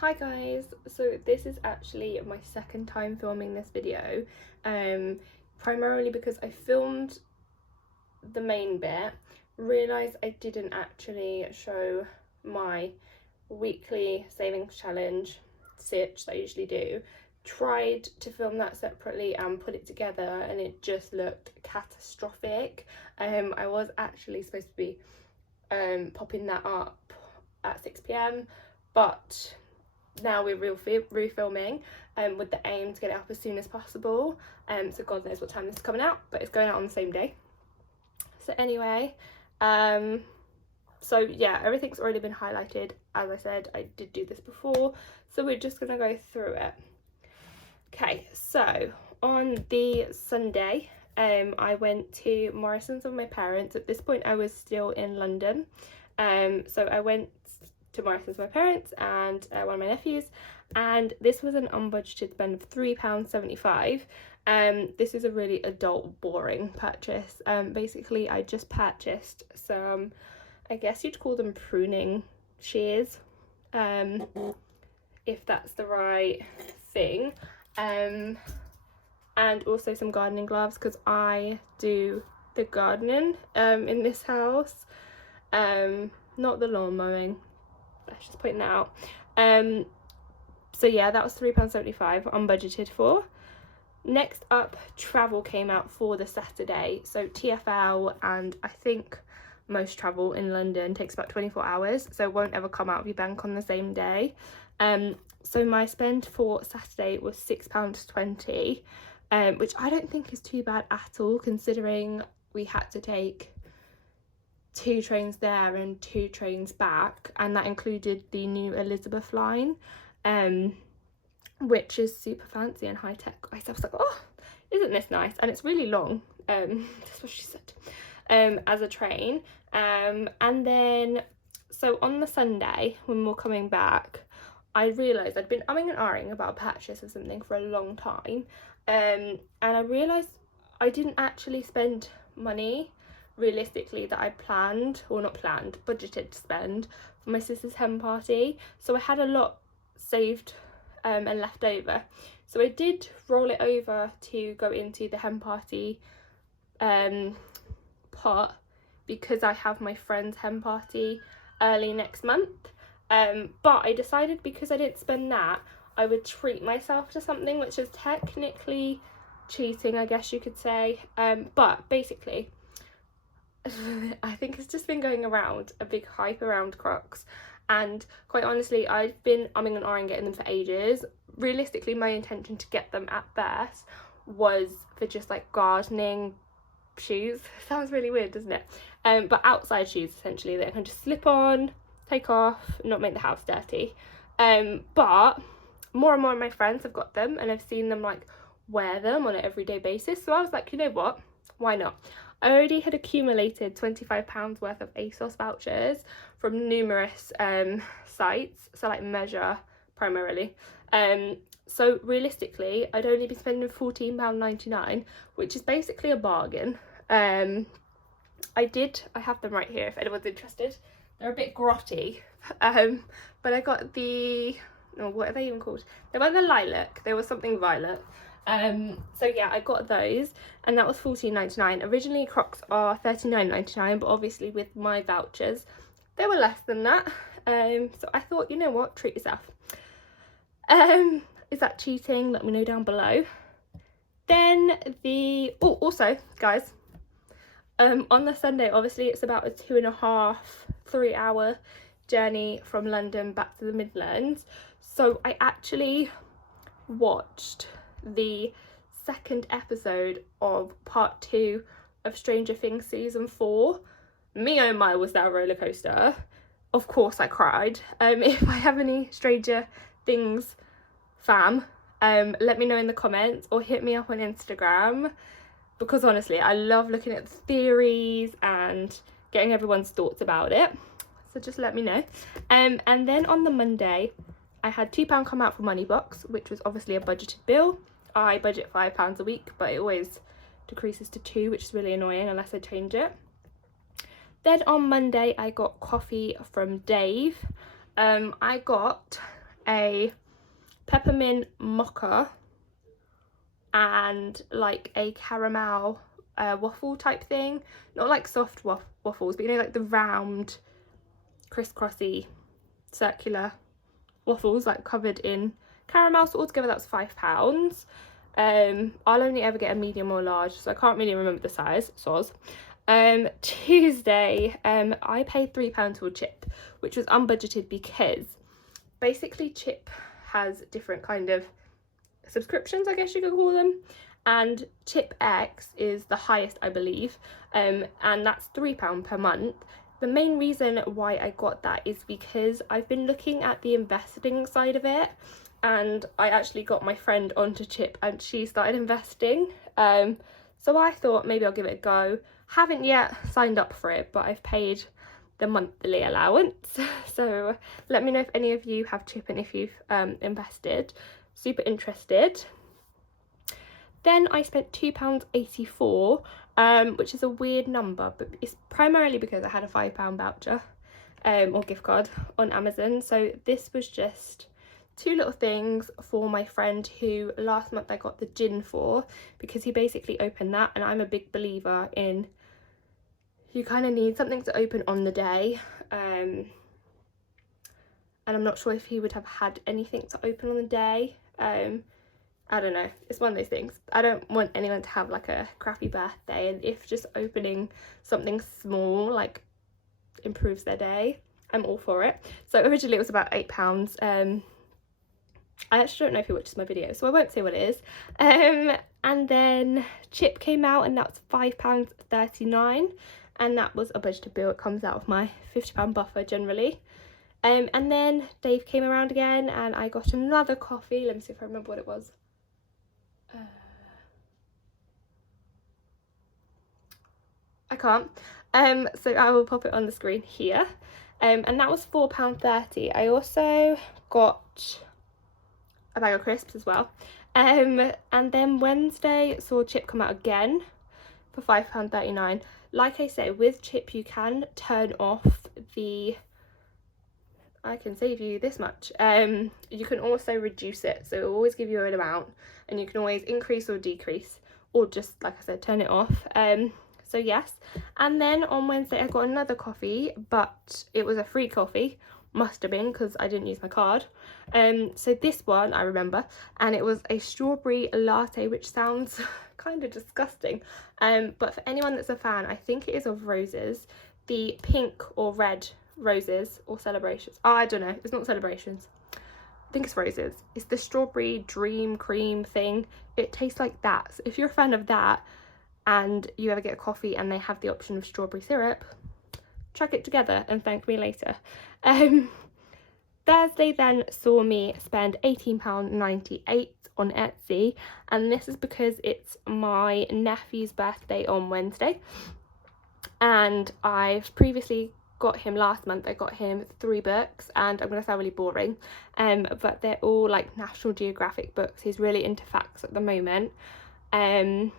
Hi guys, so this is actually my second time filming this video, primarily because I filmed the main bit, realised I didn't actually show my weekly savings challenge stitch that I usually do, tried to film that separately and put it together and it just looked catastrophic. I was actually supposed to be popping that up at 6 p.m, but now we're refilming with the aim to get it up as soon as possible. So God knows what time this is coming out, but it's going out on the same day. So anyway, so yeah, everything's already been highlighted. As I said, I did do this before, so we're just gonna go through it. Okay, so on the Sunday, I went to Morrison's with my parents. At this point I was still in London, so I went to Morrison's with my parents and one of my nephews, and this was an unbudgeted spend of £3.75. This is a really adult boring purchase. Basically I just purchased some, I guess you'd call them pruning shears, if that's the right thing, and also some gardening gloves because I do the gardening in this house, not the lawn mowing. Let's just point that out. So yeah, that was £3.75 unbudgeted for. Next up, travel came out for the Saturday. So TfL and I think most travel in London takes about 24 hours, so it won't ever come out of your bank on the same day. So my spend for Saturday was £6.20, which I don't think is too bad at all, considering we had to take 2 trains there and 2 trains back, and that included the new Elizabeth line, which is super fancy and high tech. I was like, oh, isn't this nice? And it's really long, that's what she said, as a train. And then so on the Sunday when we were coming back, I realised I'd been umming and ahhing about a purchase of something for a long time, and I realised I didn't actually spend money realistically that I planned, or not planned, budgeted to spend for my sister's hen party. So I had a lot saved and left over, so I did roll it over to go into the hen party pot, because I have my friend's hen party early next month, but I decided because I didn't spend that, I would treat myself to something, which is technically cheating, I guess you could say, but basically I think it's just been going around a big hype around Crocs, and quite honestly I've been umming and ahhing getting them for ages. Realistically my intention to get them at first was for just like gardening shoes. Sounds really weird, doesn't it? But outside shoes essentially that I can just slip on, take off, not make the house dirty. But more and more of my friends have got them, and I've seen them like wear them on an everyday basis, so I was like, you know what, why not? I already had accumulated £25 worth of ASOS vouchers from numerous sites, so like Measure primarily. So realistically I'd only be spending £14.99, which is basically a bargain. I have them right here if anyone's interested. They're a bit grotty, but I got the, oh, what are they even called? They weren't the lilac, they were something violet. So yeah, I got those, and that was £14.99. Originally Crocs are £39.99, but obviously with my vouchers they were less than that. So I thought, you know what, treat yourself. Is that cheating? Let me know down below. Then also guys, on the Sunday obviously it's about a 2.5-3 hour journey from London back to the Midlands, so I actually watched the second episode of part 2 of Stranger Things season 4. Me oh my, was that a roller coaster. Of course I cried. If I have any Stranger Things fam, let me know in the comments or hit me up on Instagram, because honestly I love looking at the theories and getting everyone's thoughts about it, so just let me know. And then on the Monday I had £2 come out for Moneybox, which was obviously a budgeted bill. I budget £5 a week, but it always decreases to 2, which is really annoying unless I change it. Then on Monday I got coffee from Dave. I got a peppermint mocha and like a caramel waffle type thing. Not like soft waffles, but you know, like the round crisscrossy circular waffles like covered in caramel. So altogether that's £5. I'll only ever get a medium or large, so I can't really remember the size. Soz. Tuesday, I paid £3 for Chip, which was unbudgeted because basically Chip has different kind of subscriptions, I guess you could call them, and Chip X is the highest, I believe, and that's £3 per month. The main reason why I got that is because I've been looking at the investing side of it, and I actually got my friend onto Chip and she started investing, so I thought maybe I'll give it a go. Haven't yet signed up for it, but I've paid the monthly allowance. So let me know if any of you have Chip and if you've invested. Super interested. Then I spent £2.84, which is a weird number, but it's primarily because I had a £5 voucher or gift card on Amazon. So this was just two little things for my friend who last month I got the gin for, because he basically opened that, and I'm a big believer in you kind of need something to open on the day, and I'm not sure if he would have had anything to open on the day. I don't know, it's one of those things. I don't want anyone to have like a crappy birthday, and if just opening something small like improves their day, I'm all for it. So originally it was about £8. I actually don't know if he watches my video, so I won't say what it is. And then Chip came out, and that's £5.39, and that was a budgeted bill. It comes out of my £50 buffer generally. And then Dave came around again, and I got another coffee. Let me see if I remember what it was. I can't. So I will pop it on the screen here. And that was £4.30. I also got a bag of crisps as well. And then Wednesday saw Chip come out again for £5.39. Like I say, with Chip you can turn off the I can save you this much. You can also reduce it, so it will always give you an amount, and you can always increase or decrease, or just, like I said, turn it off. So yes. And then on Wednesday I got another coffee, but it was a free coffee, must have been because I didn't use my card. So this one I remember, and it was a strawberry latte, which sounds kind of disgusting, but for anyone that's a fan, I think it is of roses, the pink or red roses or celebrations. Oh, I don't know, it's not celebrations, I think it's roses. It's the strawberry dream cream thing. It tastes like that. So if you're a fan of that and you ever get a coffee and they have the option of strawberry syrup, chuck it together and thank me later. Thursday then saw me spend £18.98 on Etsy, and this is because it's my nephew's birthday on Wednesday, and I've previously got him last month. I got him 3 books, and I'm gonna sound really boring, but they're all like National Geographic books. He's really into facts at the moment, so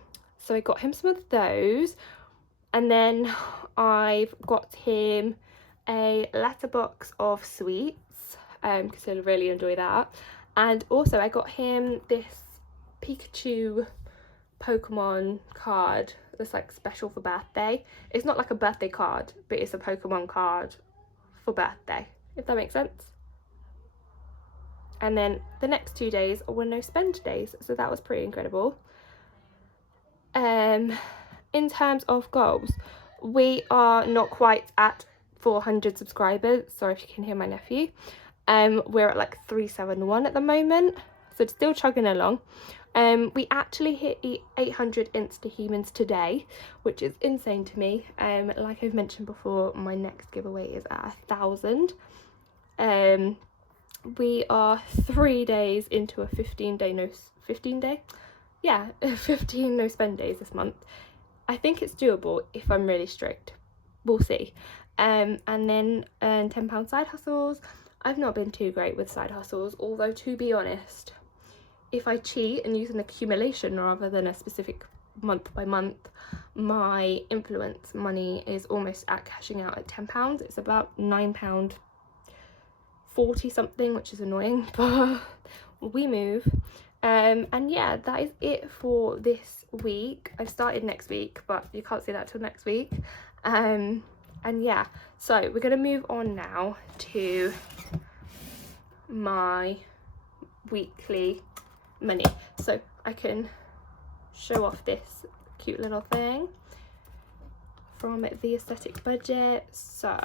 I got him some of those, and then I've got him a letterbox of sweets, because he'll really enjoy that. And also I got him this Pikachu Pokemon card that's like special for birthday. It's not like a birthday card, but it's a Pokemon card for birthday, if that makes sense. And then the next 2 days were no spend days, so that was pretty incredible. In terms of goals, we are not quite at 400 subscribers. Sorry if you can hear my nephew. We're at like 371 at the moment, so it's still chugging along. We actually hit 800 Insta-humans today, which is insane to me. Like I've mentioned before, my next giveaway is at 1,000. We are 3 days into a 15 no spend days this month. I think it's doable if I'm really strict. We'll see. And then £10 side hustles. I've not been too great with side hustles, although to be honest, if I cheat and use an accumulation rather than a specific month by month, my influence money is almost at cashing out at £10. It's about £9.50 40 something, which is annoying, but we move. And yeah, that is it for this week. I've started next week, but you can't see that till next week. And yeah, so we're gonna move on now to my weekly money. So I can show off this cute little thing from the Aesthetic Budget. So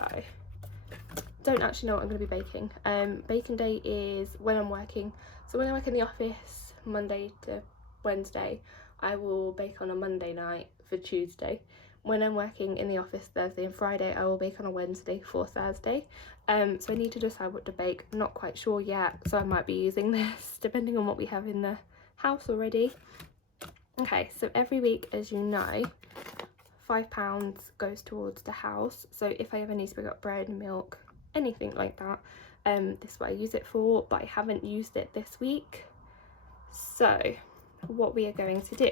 don't actually know what I'm going to be baking. Baking day is when I'm working. So when I work in the office Monday to Wednesday, I will bake on a Monday night for Tuesday. When I'm working in the office Thursday and Friday, I will bake on a Wednesday for Thursday. So I need to decide what to bake. I'm not quite sure yet, so I might be using this depending on what we have in the house already. Okay, so every week, as you know, £5 goes towards the house. So if I ever need to pick up bread, milk, anything like that, this is what I use it for, but I haven't used it this week. So what we are going to do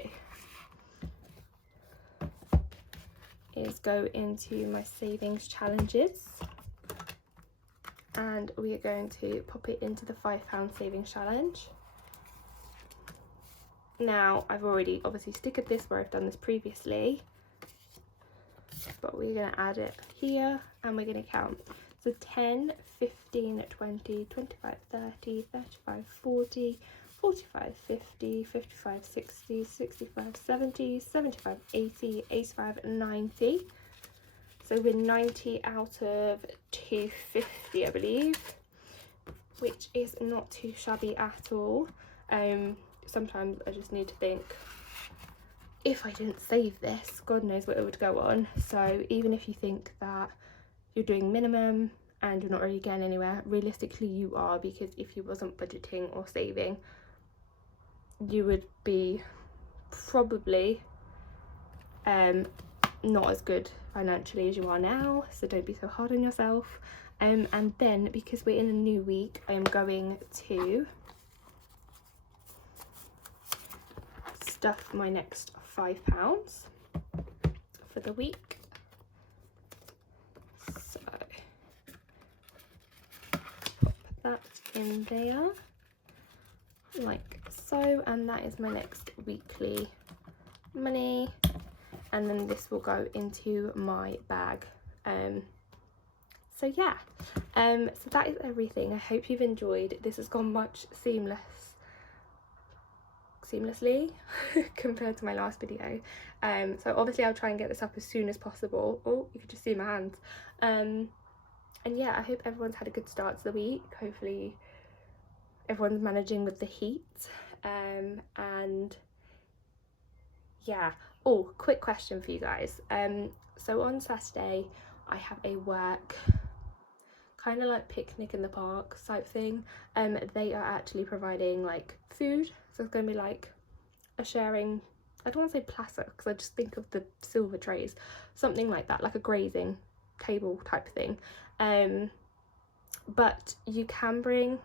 is go into my savings challenges, and we are going to pop it into the £5 savings challenge. Now I've already obviously stickered this where I've done this previously, but we're going to add it here and we're going to count. So 10, 15, 20, 25, 30, 35, 40, 45, 50, 55, 60, 65, 70, 75, 80, 85, 90. So we're 90 out of 250, I believe, which is not too shabby at all. Sometimes I just need to think, if I didn't save this, God knows what it would go on. So even if you think that you're doing minimum and you're not really getting anywhere, realistically you are, because if you wasn't budgeting or saving, you would be probably not as good financially as you are now. So don't be so hard on yourself. And then, because we're in a new week, I am going to stuff my next £5 for the week. So pop that in there like so, and that is my next weekly money, and then this will go into my bag. So yeah, so that is everything. I hope you've enjoyed. This has gone much seamlessly compared to my last video. So obviously I'll try and get this up as soon as possible. Oh, you can just see my hands. And yeah, I hope everyone's had a good start to the week. Hopefully everyone's managing with the heat. And yeah. Oh, quick question for you guys. So on Saturday I have a work kind of like picnic in the park type thing. They are actually providing like food, so it's going to be like a sharing, I don't want to say platter because I just think of the silver trays, something like that, like a grazing table type thing. But you can bring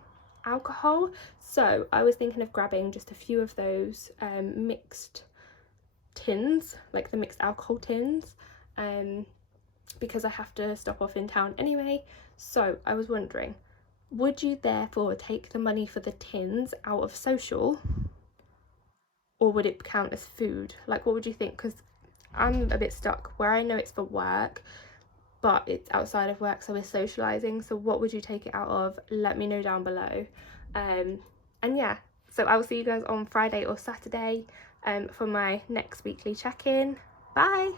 alcohol, so I was thinking of grabbing just a few of those mixed tins, like the mixed alcohol tins, because I have to stop off in town anyway. So I was wondering, would you therefore take the money for the tins out of social, or would it count as food? Like, what would you think? Because I'm a bit stuck where I know it's for work, but it's outside of work, so we're socialising. So what would you take it out of? Let me know down below. And yeah, so I will see you guys on Friday or Saturday for my next weekly check-in. Bye!